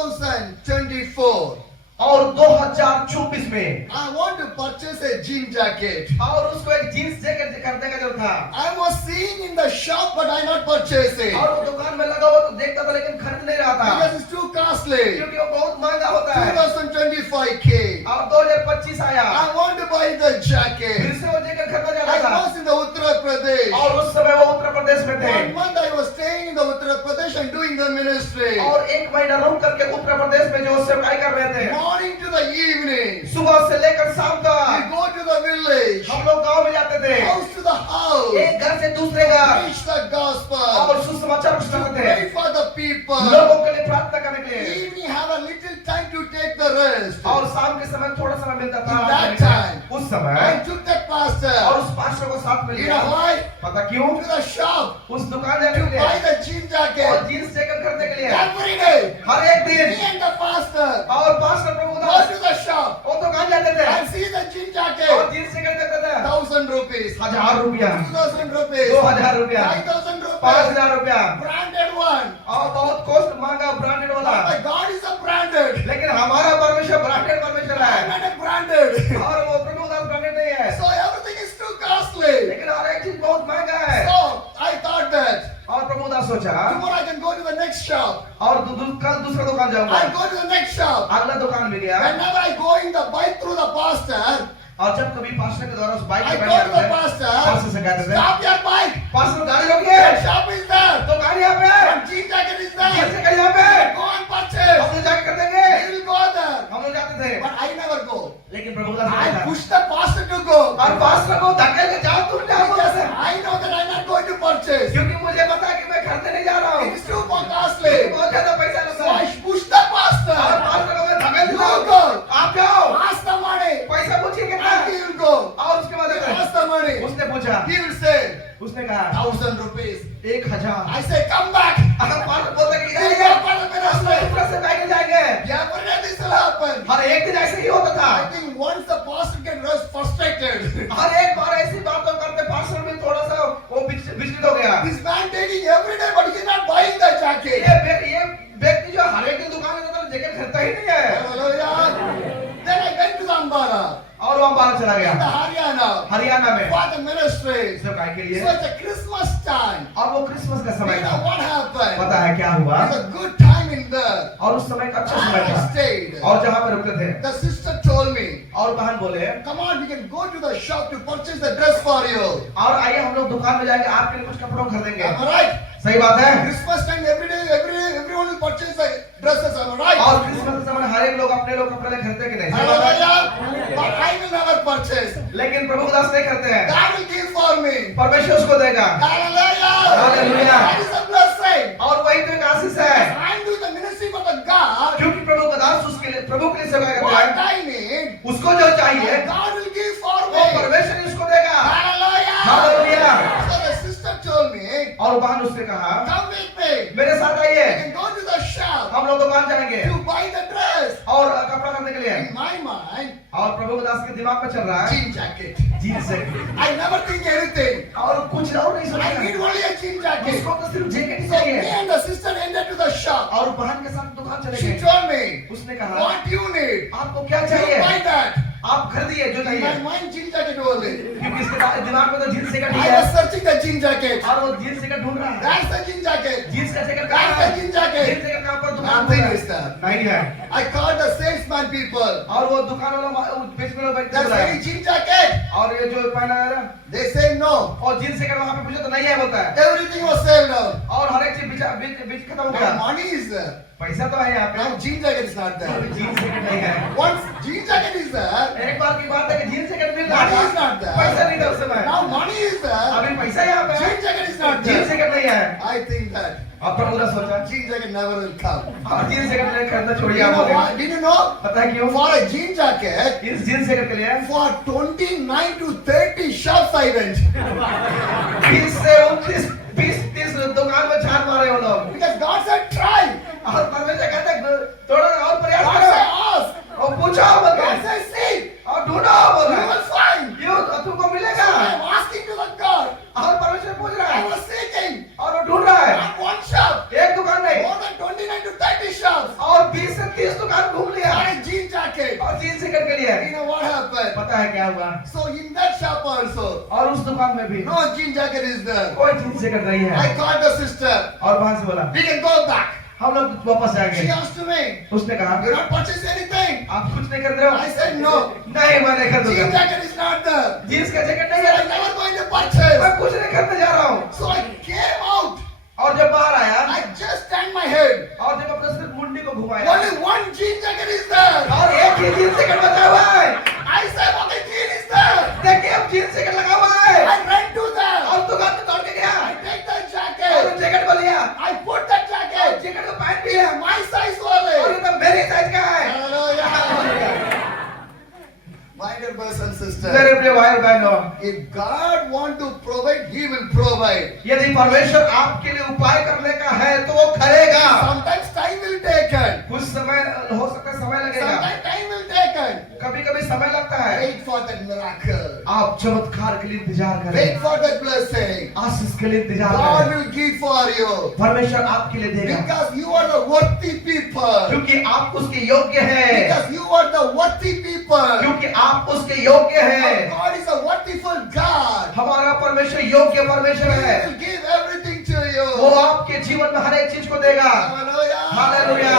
2024, और 2024 में I want to purchase a jean jacket. और उसको एक जीन्स जैकेट खरीदने का जो था I was seeing in the shop, but I not purchase it और वो दुकान में लगा हुआ तो देखता था लेकिन खरीद नहीं रहा था because it's too costly. क्योंकि वो बहुत महंगा होता है 2025K. और 2025 आया I want to buy the फिर jacket. से वो जैकेट खरीदना I चाहता था was in the Uttar Pradesh. और उस समय वो उत्तर प्रदेश में थे 1 month I was staying in the Uttar Pradesh and doing the ministry. और एक महीना रुक करके उत्तर प्रदेश में जो सेवकाई कर रहे थे Morning to the evening, सुबह से लेकर शाम we तक go to the village, हम लोग गांव में जाते थे house to the house, एक घर से दूसरे घर preach the gospel, और सुसमाचार सुनाते थे pray for the people. लोगों के लिए प्रार्थना करने के लिए Evening have a little time to take the rest. और शाम के समय थोड़ा समय मिलता था In that time, उस समय I took that और pastor, उस पास्टर को साथ में you लिया know why? पता क्यों To the shop उस दुकान जाने to के buy लिए the jean और jacket. जीन्स जैकेट खरीदने के लिए Every day, हर एक me दिन and the pastor और pastor Prabhu go Das to the shop वो दुकान जाते थे and see the jean और jacket. जीन्स जैकेट देखते थे 1,000 rupees, 1000 रुपया 2,000 rupees, 2000 रुपया 5,000 rupees, 5000 रुपया branded one. और बहुत कॉस्ट महंगा ब्रांडेड वाला But my God is a branded. लेकिन हमारा परमेश्वर ब्रांडेड परमेश्वर I'm है not a branded. और वो प्रभु दास ब्रांडेड नहीं है So everything is too costly. लेकिन हर एक चीज बहुत महंगा है So I thought that और प्रभु दास सोचा tomorrow I can go to the next shop. और कल दूसरा दुकान जाऊंगा I go to the next shop. अगला दुकान में गया Whenever I go in the bike through the pastor, और जब कभी पास्टर के द्वारा उस बाइक I पे go to the बैठे pastor. पास्टर से कहते थे Stop your bike. पास्टर गाड़ी रोकिए That shop is there. दुकान यहाँ पे That jean jacket is there. Jeans jacket यहाँ पे Go and purchase. हम लोग जाके कर देंगे We will go there. हम लोग जाते थे But I never go. लेकिन प्रभु दास I कहता push the pastor to go. और पास्टर को धकेल के जाओ तुम जाओ Because कैसे I know that I'm not going to purchase. क्योंकि मुझे पता है कि मैं खरीदने नहीं जा रहा हूँ It is too costly. बहुत ज्यादा पैसा So लगता I है push the और pastor. पास्टर को मैं धकेल You देता go. हूँ आप जाओ Ask the money. पैसा पूछिए कितना And he will go. और उसके बाद Ask the money. उसने पूछा He will say उसने कहा 1,000 rupees. 1000 I say come back. अगर पास्टर बोलता कि This is नहीं not part of the हम ministry. ऊपर से बैठ जाएंगे Yeah, but then this will happen. हर एक दिन ऐसे ही होता था I think once the pastor gets frustrated, हर एक बार ऐसी बातों करते पास्टर में थोड़ा सा वो विचलित हो गया this man taking every day, but he's not buying the jacket. ये व्यक्ति जो हर एक दिन दुकान में जाता है जैकेट खरीदता ही नहीं है Hallelujah. Then I went to the Ambara, और वो अंबाला चला in the गया Haryana, हरियाणा में for the ministry. सब काय के So लिए it's a Christmas time. और वो क्रिसमस का You समय know था what happened? पता है क्या हुआ It's a good time in there. और उस समय का अच्छा समय I था stayed. और जहाँ पे रुकते थे The sister told me, और बहन बोले come on, we can go to the shop to purchase the dress for you. और आइए हम लोग दुकान में जाएंगे आपके लिए कुछ कपड़ों खरीदेंगे Am I right? सही बात है Christmas time, every day, everyone will purchase the dresses. Am I right? और क्रिसमस के समय हर एक लोग अपने लोग कपड़े खरीदते कि नहीं सही बात है? Hallelujah. But I will never purchase. लेकिन प्रभु दास नहीं करते हैं God will give for me. परमेश्वर उसको देगा Hallelujah. Hallelujah. That is a blessing. और वही तो एक आशीष है I am doing the ministry for the God. क्योंकि प्रभु का दास उसके लिए प्रभु के लिए सेवा करता What है I need, उसको जो चाहिए God will give for वो me. परमेश्वर ही उसको देगा Hallelujah. Hallelujah. So the sister told me, और बहन उसने कहा come with me. मेरे साथ We आइए can go to the shop हम लोग दुकान जाएंगे to buy the dress. और कपड़ा खरीदने के लिए In my mind, और प्रभु का दास के दिमाग में चल रहा है jean jacket. Jeans jacket I never think anything. और कुछ और नहीं I need सोचा only a jean jacket. उसको तो सिर्फ जैकेट ही So me चाहिए and the sister ended to the shop. और बहन के साथ दुकान चले She गए told me, उसने कहा what you need? आपको क्या You चाहिए buy that. आप खरीदिए जो In चाहिए my mind, jean jacket only. क्योंकि इसके दिमाग में तो जीन्स जैकेट ही I है was searching the jean jacket. और वो जीन्स जैकेट ढूंढ रहा है That's the jean jacket. Jeans का जैकेट That's कहाँ the है jean जीन्स jacket. जैकेट कहाँ पर दुकान Nothing पर is there. नहीं है I called the salesman people. और वो दुकान वाला बेचने वाला व्यक्ति That's बोला any jean jacket. और ये जो पहना है ना They say no. और जीन्स जैकेट वहाँ पे पूछा तो नहीं है बोलता है Everything was sold out. और हर एक चीज बीच खत्म हो Now गया money is there. पैसा तो है यहाँ पे Now jean jacket is not there. अभी जीन्स जैकेट नहीं है Once jean jacket is there, एक बार की बात है कि जीन्स जैकेट मिल रहा money is था not there. पैसा नहीं था उस समय Now money is there. अभी पैसा यहाँ पे है Jean jacket is not jeans there. Jacket नहीं है I think that अब प्रभु ने सोचा jean jacket never will come. और जीन्स जैकेट नहीं खरीदना You छोड़िए आप know लोग what? Did you know? पता है क्यों For a jean jacket, इस जीन्स जैकेट के लिए for 29 to 30 shops I went. 20 से 29 20-30 दुकान में छान मारे वो लोग Because God said try. और परमेश्वर कहते हैं, थोड़ा और प्रयास God करो said ask. और पूछो बोल God के said seek. और ढूंढो बोल You के will find. क्यों तुमको So मिलेगा I am asking to the God. और परमेश्वर पूछ रहा I है was seeking. और वो ढूंढ रहा है Not one shop. एक दुकान नहीं More than 29 to 30 shops. और 20 से 30 दुकान घूम लिया Buy a jean jacket. और जीन्स जैकेट के लिए You know what happened? पता है क्या हुआ? So in that shop also, और उस दुकान में भी no jean jacket is there. कोई जीन्स जैकेट नहीं है। I called the sister. और वहां से बोला We can go back. हम लोग वापस She जाएंगे। asked me, उसने कहा "You not purchase anything?" आप कुछ नहीं खरीद रहे हो? I said no. नहीं मैं नहीं Jean खरीदूंगा। jacket is not there. Jeans का जैकेट So नहीं I'm है। never going to purchase. मैं कुछ नहीं खरीदने जा रहा हूँ। So I came out. और जब बाहर आया I just turned my head. और जब अपने सिर्फ मुंडी को घुमाया Only one jean jacket is there. और एक ही जीन्स जैकेट बचा हुआ है। I said, okay, jean is there. देखिए अब जीन्स जैकेट लगा हुआ है। I ran to there. और दुकान में दौड़ के गया I take that और jacket. उस जैकेट को लिया। I put that jacket. Jacket को पहन भी है My size और only. ये तो मेरी साइज का है। Hallelujah. My dear brothers and sisters, मेरे प्रिय भाई और बहनों, if God want to provide, He will provide. यदि परमेश्वर आपके लिए उपाय करने का है तो वो करेगा। Sometimes time will take. कुछ समय हो सकता है, समय लगेगा, Sometimes time will take. कभी कभी समय लगता है। Wait for that miracle. आप चमत्कार के लिए इंतजार Wait करें, for that blessing. आशीष के लिए इंतजार God करें। will give for you. परमेश्वर आपके लिए देगा Because you are the worthy people. क्योंकि आप उसके योग्य हैं, Because you are the worthy people. क्योंकि आप उसके योग्य हैं। Our God is a worthiful God. हमारा परमेश्वर योग्य परमेश्वर He है। will give everything to you. वो आपके जीवन में हर एक चीज को देगा। Hallelujah. हालेलुया।